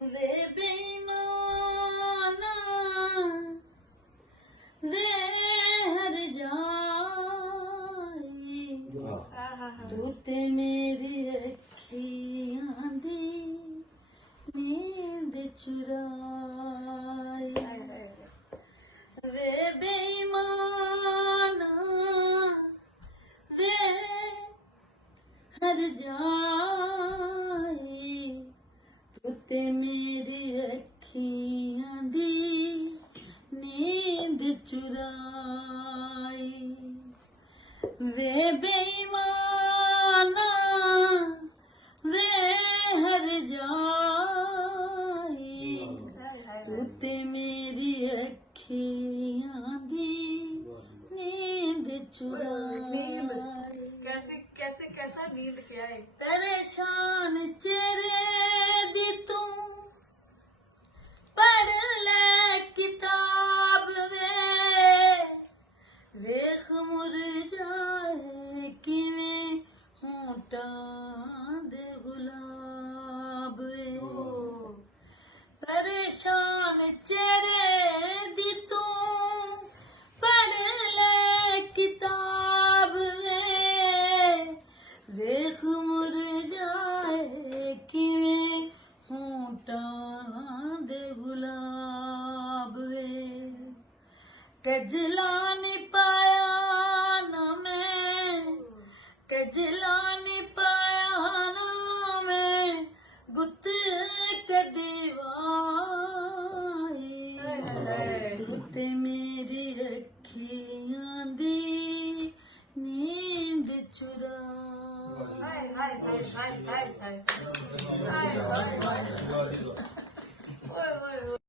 ਵੇ ਬੇਈਮਾਨਾ ਵੇ ਹਰ ਜਾਈ ਤੂੰ ਤੇ ਮੇਰੀ ਅੱਖੀਆਂ ਦੀ ਨੀਂਦ ਚੁਰਾਈ ਵੇ ਬੇਈਮਾਨਾ ਵੇ ਹਰ ਜਾਈ ਤੂੰ ਤੇ ਮੇਰੀ ਅੱਖੀਆਂ ਦੀ ਨੀਂਦ ਚੁਰਾਈ ਵੇ ਬੇਈਮਾਨਾ ਵੇ ਹਰ ਜਾਈ ਤੂੰ ਤੇ ਮੇਰੀ ਅੱਖੀਆਂ ਦੀ ਨੀਂਦ ਚੁਰਾਈ कैसे कैसे कैसा नींद क्या है ਪਰੇਸ਼ਾਨ ਵੇਖ ਮੁਰਝਾਏ ਕਿਵੇਂ ਹੋਂਟਾਂ ਦੇ ਗੁਲਾਬ ਵੇ ਕਜਲਾ ਨੀ ਪਾਇਆ ਨਾ ਮੈਂ, ਕਜਲਾ ਨੀ ਪਾਇਆ ਨਾ ਮੈਂ ਗੁੱਤ ਕਦੀ ਵਾਈ ਗੁੱਤ ਮੇਰੀ ਅੱਖੀਆਂ ਦੀ ਨੀਂਦ ਚੁਰਾ હાય હાય હાય હાય